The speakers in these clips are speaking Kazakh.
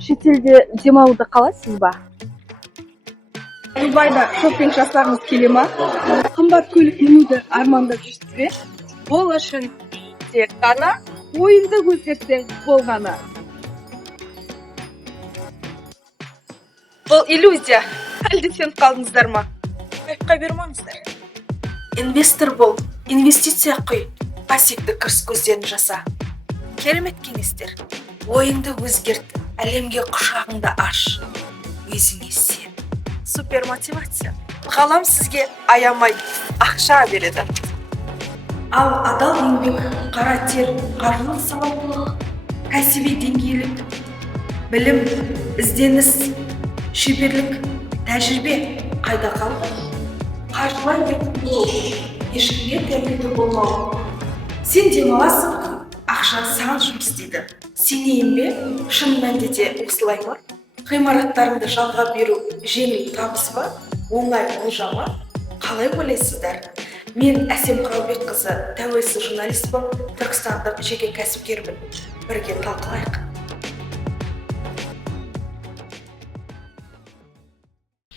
Шетелде демалуды қалайсыз ба? Дубайда шопинг жасағыңыз келе ма? Қымбат көлік мінуді армандап жүрсіз бе? Бұл үшін тек қана ойынды көрсетсеңіз болғаны. Бұл иллюзия. Әлде сеніп қалдыңыздар ма? Байыпқа бермаңыздар. Инвестор бол, инвестиция құй, пассивті кіріс көздерін жаса. Керемет кеңестер. Ойыңды өзгерт, әлемге құшағыңды аш. Өзіңе сен. Супер мотивация. Ғалам сізге аямай ақша береді. Ал адал еңбек, қара тер, қаржылық сауаттылық, кәсіби деңгейлік, білім, ізденіс, шеберлік, тәжірибе қайда қалды? Қаржылай бетін болу, ешкімге тәуелді болмау. Сен демаласың, ақша саған жұмыс істейді. Сенейін бе? Шын мәнінде де осылай ма? Ғимараттарыңды жалға беру жеңіл табыс па? Оңай олжа ма? Қалай ойлайсыздар? Мен Әсем Құралбекқызы, тәуелсіз журналистпін, түркістандық жеке кәсіпкермін. Бірге талқылайық.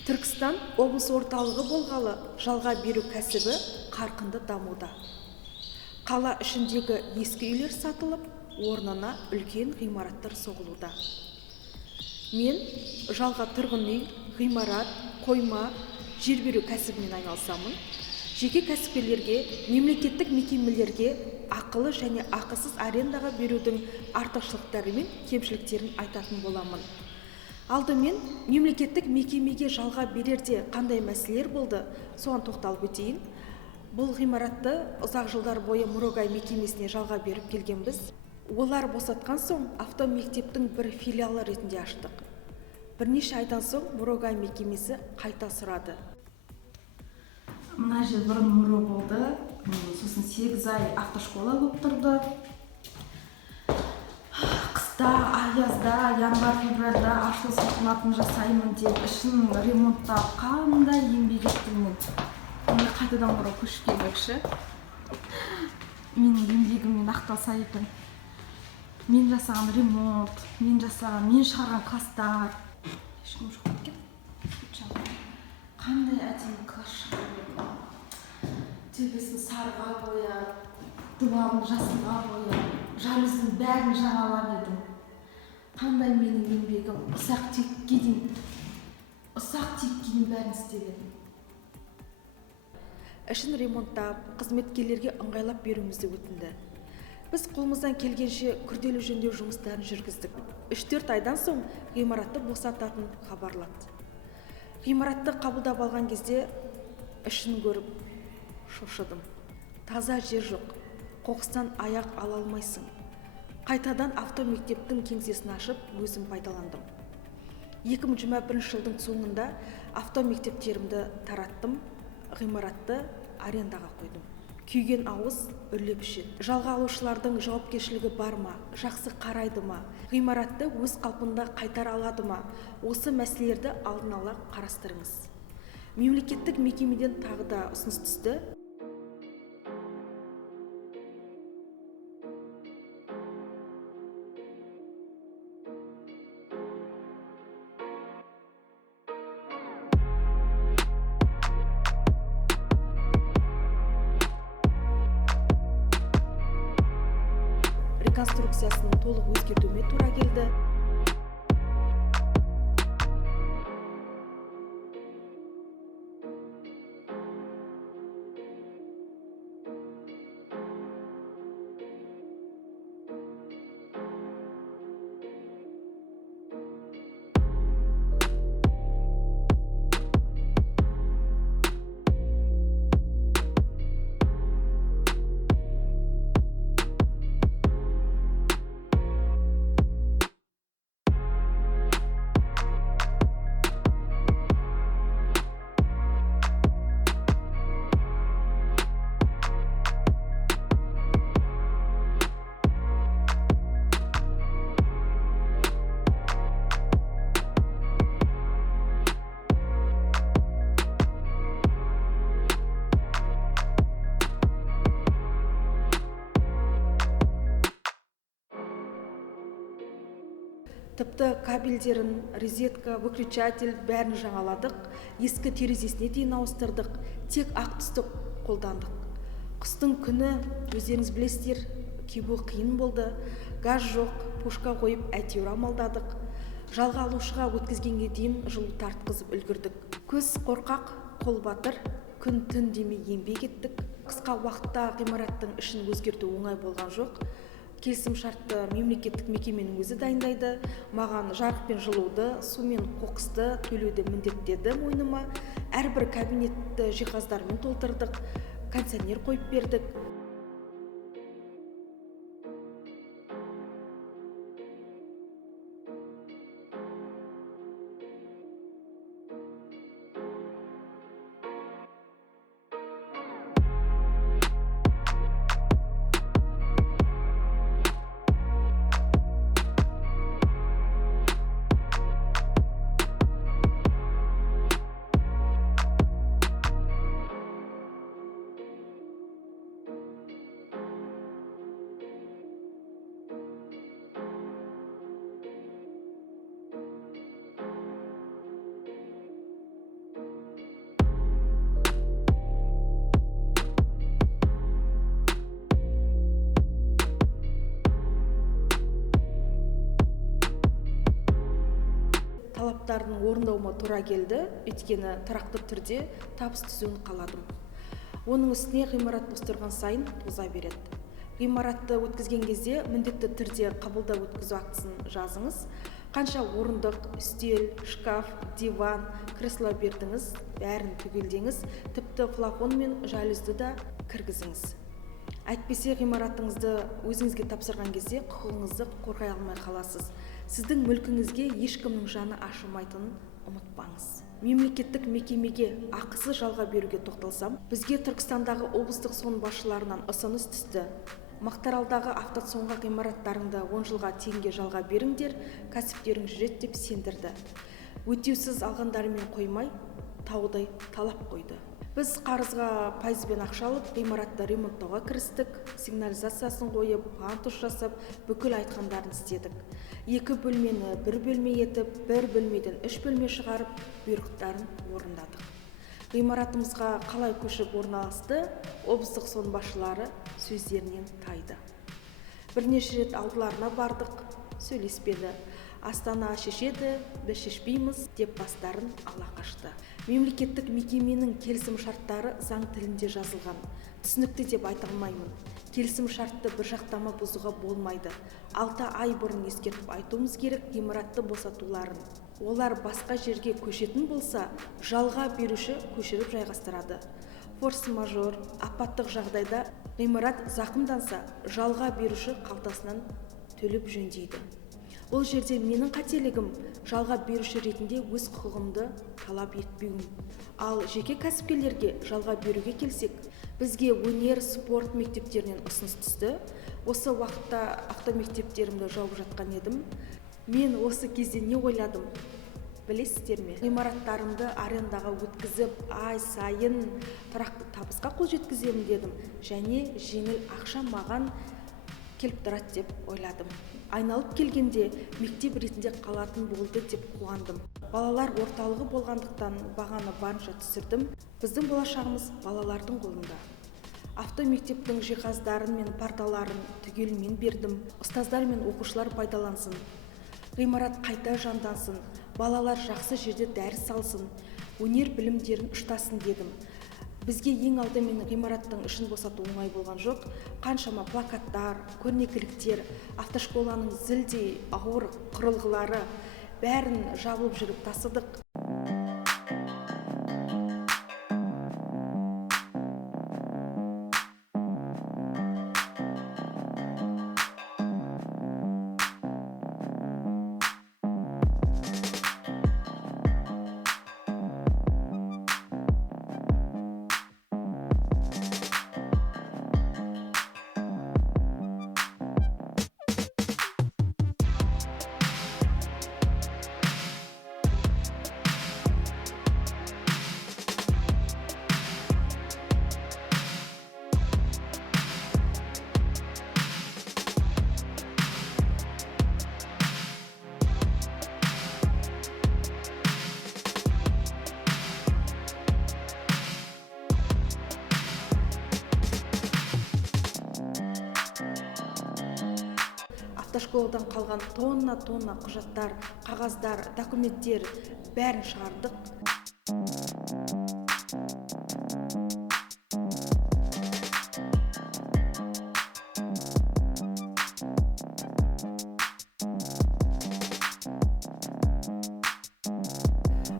Түркістан облыс орталығы болғалы жалға беру кәсібі қарқынды дамуда. Қала ішіндегі ескі үйлер сатылып, орнына үлкен ғимараттар соғылуда. Мен жалға тұрғын үй, ғимарат, қойма, жер беру кәсібімен айналысамын. Жеке кәсіпкерлерге, мемлекеттік мекемелерге ақылы және ақысыз арендаға берудің артықшылықтары мен кемшіліктерін айтатын боламын. Алдымен мемлекеттік мекемеге жалға берерде қандай мәселелер болды, соған тоқталып өтейін. Бұл ғимаратты ұзақ жылдар бойы Мұрогай мекемесіне жалға беріп келгенбіз. Олар босатқан соң автомектептің бір филиалы ретінде аштық. Бірнеше айдан соң Мұрогай мекемесі қайта сұрады. Мына жер бұрын Мұру болды, сосын 8 ай автошкола болып тұрды. Қыста, аязда, январь-февральда ашылу салтанатын жасаймын деп ішін ремонттап қандай еңбек еттім мен. Қайтадан Мұру көшіп келмекші. Менің еңбегіммен ақталса екен. Мен жасаған ремонт, мен шығарған класстар. Ешкім жоқ екен. Қандай әдемі класс шығарып. Төбесін сарыға бояп, дуалын жасылға бояп, жалюздің бәрін жаңалап едім. Қандай менің еңбегім, ұсақ түйекке дейін бәрін істеп едім. Ішін ремонттап, қызметкерлерге ыңғайлап беруімізді өтінді. Біз қолымыздан келгенше күрделі жөндеу жұмыстарын жүргіздік. 3-4 айдан соң ғимаратты босататын хабарлады. Ғимаратты қабылдап алған кезде ішін көріп шошыдым. Таза жер жоқ, қоқыстан аяқ ала алмайсың. Қайтадан автомектептің кеңсесін ашып, өзім пайдаландым. 2021 жылдың соңында автомектептерімді тараттым, ғимаратты арендаға қойдым. Күйген ауыз үрлеп ішеді. Жалға алушылардың жауапкершілігі бар ма? Жақсы қарайды ма? Ғимаратты өз қалпында қайтара алады ма? Осы мәселелерді алдын ала қарастырыңыз. Мемлекеттік мекемеден тағы да ұсыныс түсті. Реконструкциясын толық өзгертуіме тура келді. Тіпті кабельдерін, розетка, выключатель бәрін жаңаладық, ескі терезесіне дейін ауыстырдық, тек ақ түсті қолдандық. Қыстың күні өздеріңіз білесіздер, кебу қиын болды, газ жоқ, пушка қойып әйтеуір амалдадық. Жалға алушыға өткізгенге дейін жылу тартқызып үлгірдік. Көз қорқақ, қол батыр, күн түн демей еңбек еттік. Қысқа уақытта ғимараттың ішін өзгерту оңай болған жоқ. Келісім шартты мемлекеттік мекеменің өзі дайындайды. Маған жарық пен жылуды, су мен қоқысты төлеуді міндеттеді мойныма. Әрбір кабинетті жиһаздармен толтырдық, кондиционер қойып бердік. Талаптарын орындауыма тура келді, өйткені тұрақты түрде табыс түзуін қаладым. Оның үстіне ғимарат бос тұрған сайын тоза береді. Ғимаратты өткізген кезде міндетті түрде қабылдау өткізу актісін жазыңыз. Қанша орындық, үстел, шкаф, диван, кресло бердіңіз, бәрін түгелдеңіз, тіпті флакон мен жалюзді да кіргізіңіз. Әйтпесе ғимаратыңызды өзіңізге тапсырған кезде құқығыңызды қорғай алмай қаласыз. Сіздің мүлкіңізге ешкімнің жаны ашылмайтынын ұмытпаңыз. Мемлекеттік мекемеге ақысы жалға беруге тоқталсам, бізге Түркістандағы облыстық сон басшыларынан ұсыныс түсті. Мақтаралдағы автосонға ғимараттарыңды 10 жылға теңге жалға беріңдер, кәсіптерің жүреді деп сендірді. Өтеусіз алғандарымен қоймай, таудай талап қойды. Біз қарызға пайызбен ақша алып, ғимаратты ремонттауға кірістік, сигнализациясын қойып, пандус жасап, бүкіл айтқандарын істедік. 2 бөлмені 1 бөлме етіп, 1 бөлмеден 3 бөлме шығарып, бұйрықтарын орындадық. Ғимаратымызға қалай көшіп орналасты, облыстық сон басшылары сөздерінен тайды. Бірнеше рет алдыларына бардық, сөйлеспеді. Астана шешеді, біз шешпейміз деп бастарын ала қашты. Мемлекеттік мекеменің келісім шарттары заң тілінде жазылған. Түсінікті деп айта алмаймын. Келісім шартты бір жақтама бұзуға болмайды. 6 ай бұрын ескертіп айтуымыз керек ғимаратты босатуларын. Олар басқа жерге көшетін болса, жалға беруші көшіріп жайғастырады. Форс-мажор, апаттық жағдайда ғимарат зақымданса, жалға беруші қалтасынан төлеп жөндейді. Ол жерде менің қателігім жалға беруші ретінде өз құқығымды талап етпеуім. Ал жеке кәсіпкерлерге жалға беруге келсек, бізге өнер, спорт мектептерінен ұсыныс түсті. Осы уақытта автомектептерімді жауып жатқан едім. Мен осы кезде не ойладым? Білесіздер ме? Ғимараттарымды арендаға өткізіп, ай сайын тұрақты табысқа қол жеткіземін дедім. Және жеңіл ақша маған келіп тұрады деп ойладым. Айналып келгенде мектеп ретінде қалатын болды деп қуандым. Балалар орталығы болғандықтан бағаны барынша түсірдім. Біздің болашағымыз балалардың қолында. Автомектептің жиһаздарын мен парталарын түгелімен бердім. Ұстаздар мен оқушылар пайдалансын. Ғимарат қайта жандансын. Балалар жақсы жерде дәріс алсын. Өнер білімдерін ұштасын дедім. Бізге ең алдымен ғимараттың ішін босату оңай болған жоқ. Қаншама плакаттар, көрнекіліктер, автошколаның зілдей ауыр құрылғылары бәрін жабылып жүріп тасыдық. автошколадан қалған тонна құжаттар, қағаздар, документтер бәрін шығардық.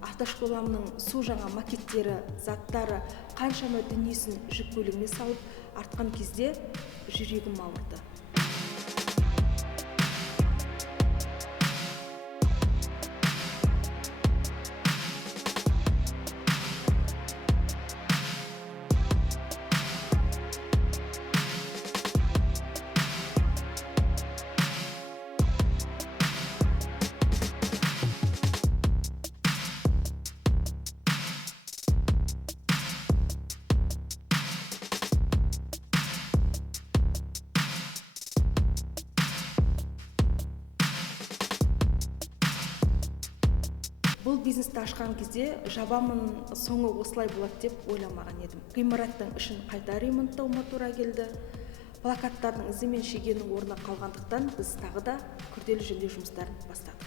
Автошколамның су жаңа макеттері, заттары, қаншама дүниесін жүк көлігіне салып артқан кезде жүрегім ауырды. Бұл бизнесті ашқан кезде жабамын соңы осылай болады деп ойламаған едім. Ғимараттың ішін қайта ремонттауыма тура келді. Плакаттардың ізі мен шегенің орны қалғандықтан біз тағы да күрделі жөндеу жұмыстарын бастадық.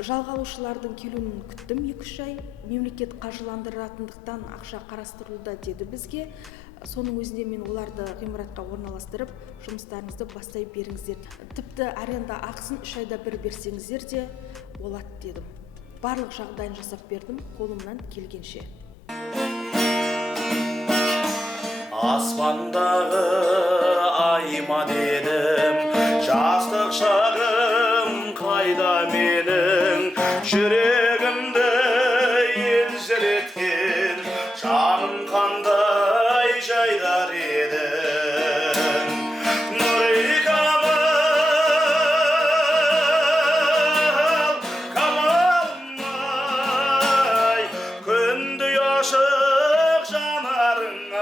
Жалға алушылардың келуін күттім 2-3 ай. Мемлекет қаржыландыратындықтан ақша қарастырылуда деді бізге. Соның өзінде мен оларды ғимаратқа орналастырып, жұмыстарыңызды бастай беріңіздер. Тіпті аренда ақысын 3 айда бір берсеңіздер де болады дедім. Барлық жағдайын жасап бердім, қолымнан келгенше. Аспандағы айма дедім, жастық шағым қайда менің, жүрек еткен жаным қандай жайдар едің Нұры камалмай күндей ашық жанарыңай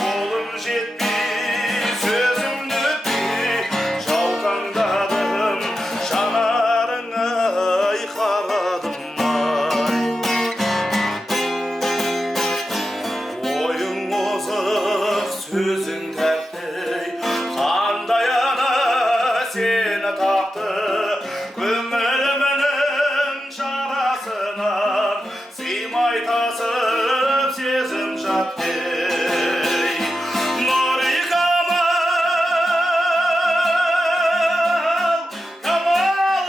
қолым жетпей сөзімді өтпей жаутаңдадым жанарыңай қарадым ай ойың озық сөзің тәтті қандай ана сені тапты көңілімнің жарасынан сыймай тасып сезім жатты Нұры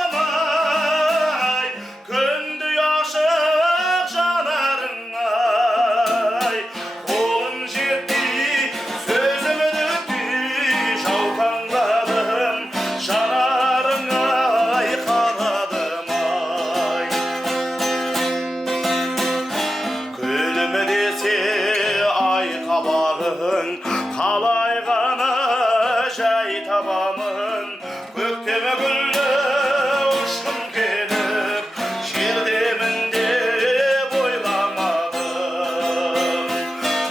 камалмай күндей ашық жанарыңай қолым жетпей сөзімді өтпей жаутаңдадым жанарыңай қарадым ай күлімі десе ай қабағың қалай ғана жай табамын көктемі гүлі ұшқым келіп жердемін деп ойламадым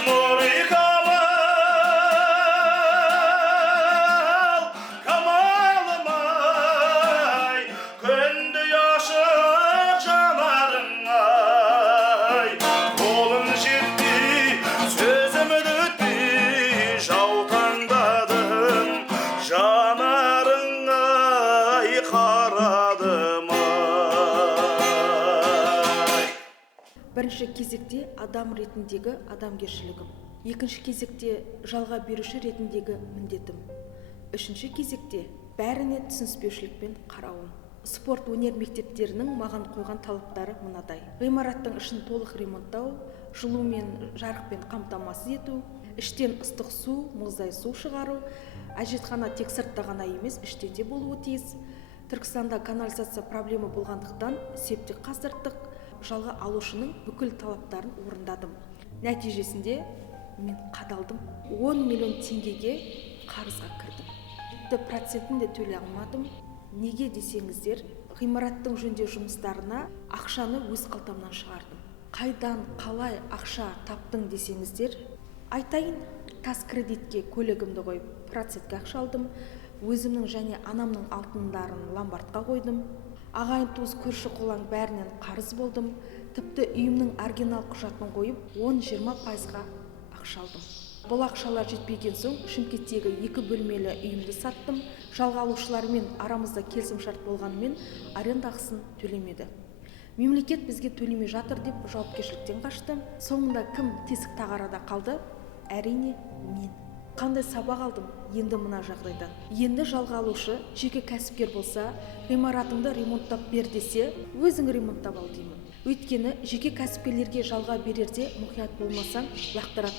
Нұры камалмай күндей ашық жанарыңай қолым жетпей сөзімді өтпей жаутаңдадым жанарыңай қарадым ай Бірінші кезекте адам ретіндегі адамгершілігім. Екінші кезекте жалға беруші ретіндегі міндетім. Үшінші кезекте бәріне түсініспеушілікпен қарауым. Спорт өнер мектептерінің маған қойған талаптары мынадай: ғимараттың ішін толық ремонттау, жылу мен жарықпен қамтамасыз ету, іштен ыстық су, мұздай су шығару, әжетхана тек сыртта ғана емес, іште де болуы тиіс. Түркістанда канализация проблема болғандықтан септик қаздырдық. Жалға алушының бүкіл талаптарын орындадым. Нәтижесінде мен қадалдым. 10 миллион теңгеге қарызға кірдім. Тіпті процентін де төлей алмадым. Неге десеңіздер, ғимараттың жөндеу жұмыстарына ақшаны өз қалтамнан шығардым. Қайдан қалай ақша таптың десеңіздер, айтайын. Тас кредитке көлігімді қойып, процентке ақша алдым. Өзімнің және анамның алтындарын ломбардқа қойдым. Ағайын туыс көрші қолаң бәрінен қарыз болдым. Тіпті үйімнің оригинал құжатын қойып 10-20%-ға ақша алдым. Бұл ақшалар жетпеген соң Шымкенттегі 2 бөлмелі үйімді саттым. Жалға алушылармен арамызда келісімшарт болғанымен арендақысын төлемеді. Мемлекет бізге төлемей жатыр деп жауапкершіліктен қашты. Соңында кім тесік тағарада қалды? Әрине мен. Қандай сабақ алдым енді мына жағдайдан? Енді жалға алушы жеке кәсіпкер болса, ғимаратыңды ремонттап бер десе, өзің ремонттап ал деймін. Өйткені жеке кәсіпкерлерге жалға берерде мұқият болмасаң лақтырады.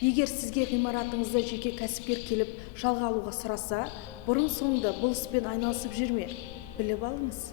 Егер сізге ғимаратыңызды жеке кәсіпкер келіп жалға алуға сұраса, бұрын соңды бұл іспен айналысып жүрме, біліп алыңыз.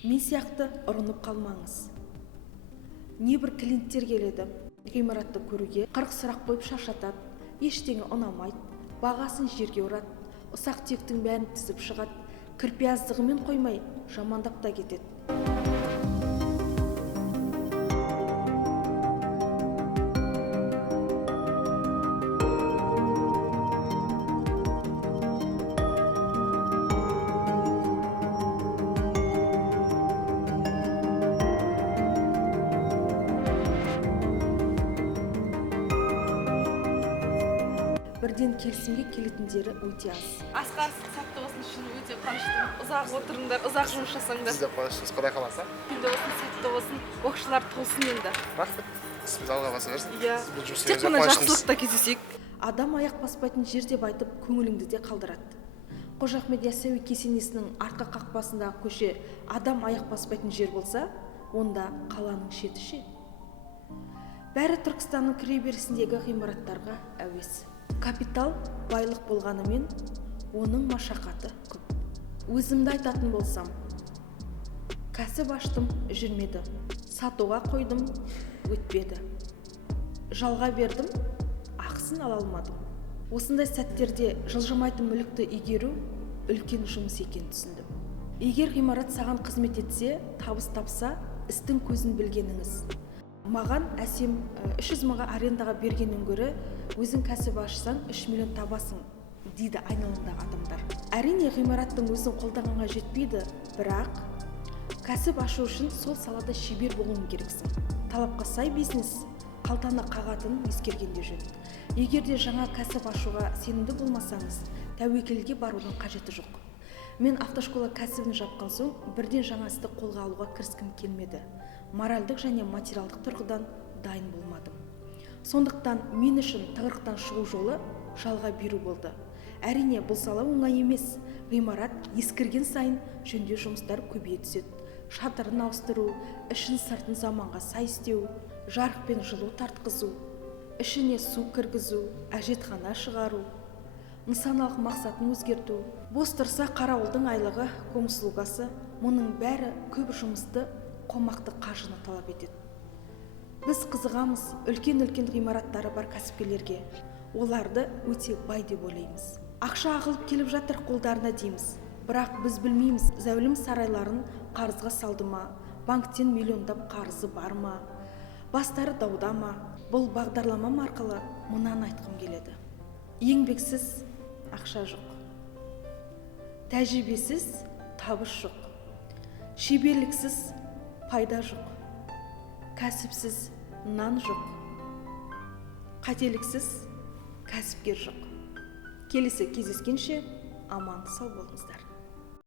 Мен сияқты ұрынып қалмаңыз. Небір клиенттер келеді, ғимаратты көруге 40 сұрақ қойып шаршатады, ештеңе ұнамайды, бағасын жерге ұрады, ұсақ тектің бәрін тізіп шығады, кірпияздығымен қоймай жамандап та кетеді. Бірден келісімге келетіндері өте аз. Асқар сәтті болсын, шын өте қуаныштымын. Ұзақ отырыңдар, ұзақ жұмыс жасаңдар. Сіз де қуаныштымыз, Құдай қаласа. Күнде болсын, сәтті болсын, оқушылар толсын енді. Рахмет. Сіз алға баса берсін. Иә. Бұл жұмыс Тек қана жақсылықта кездесейік. адам аяқ баспайтын жер деп айтып көңіліңді де қалдырады. Қожа Ахмет Яссауи кесенесінің артқы қақпасындағы көше адам аяқ баспайтын жер болса, онда қаланың шеті ше. Бәрі Түркістанның кіреберісіндегі ғимараттарға әуес. Капитал байлық болғанымен, оның машақаты көп. Өзімді айтатын болсам, кәсіп аштым, жүрмеді. Сатуға қойдым, өтпеді. Жалға бердім, ақысын ала алмадым. Осындай сәттерде жылжымайтын мүлікті игеру үлкен жұмыс екенін түсіндім. Егер ғимарат саған қызмет етсе, табыс тапса, істің көзін білгеніңіз. Маған әсем 300 мыңға арендаға бергеннен гөрі өзің кәсіп ашсаң 3 миллион табасың, дейді айналаңдағы адамдар. Әрине ғимараттың өзін қолданғанға жетпейді, бірақ кәсіп ашу үшін сол салада шебер болуың керексің. Талапқа сай бизнес қалтаны қағатын ескергенде жөн. Егер де жаңа кәсіп ашуға сенімді болмасаңыз, тәуекелге барудың қажеті жоқ. Мен автошкола кәсібін жапқан соң бірден жаңа істі қолға алуға кіріскім келмеді. Моральдық және материалдық тұрғыдан дайын болмадым. Сондықтан мен үшін тығырықтан шығу жолы жалға беру болды. Әрине бұл сала оңай емес. Ғимарат ескірген сайын жөндеу жұмыстары көбейе түседі. Шатырын ауыстыру, ішін сыртын заманға сай істеу, жарық пен жылу тартқызу, ішіне су кіргізу, әжетхана шығару, нысаналық мақсатын өзгерту. Бос тұрса қарауылдың айлығы, комслугасы, мұның бәрі көп жұмысты, қомақты қаржыны талап етеді. Біз қызығамыз үлкен-үлкен ғимараттары бар кәсіпкерлерге. Оларды өте бай деп ойлаймыз. Ақша ағылып келіп жатыр қолдарына дейміз. Бірақ біз білмейміз, зәулім сарайларын қарызға салды ма, банктен миллиондап қарызы бар ма, бастары дауда ма. Бұл бағдарламам арқылы мынаны айтқым келеді. Еңбексіз ақша жоқ. Тәжірибесіз табыс жоқ. Шеберліксіз пайда жоқ. Кәсіпсіз нан жоқ. Қателіксіз кәсіпкер жоқ. Келесі кездескенше аман сау болыңыздар.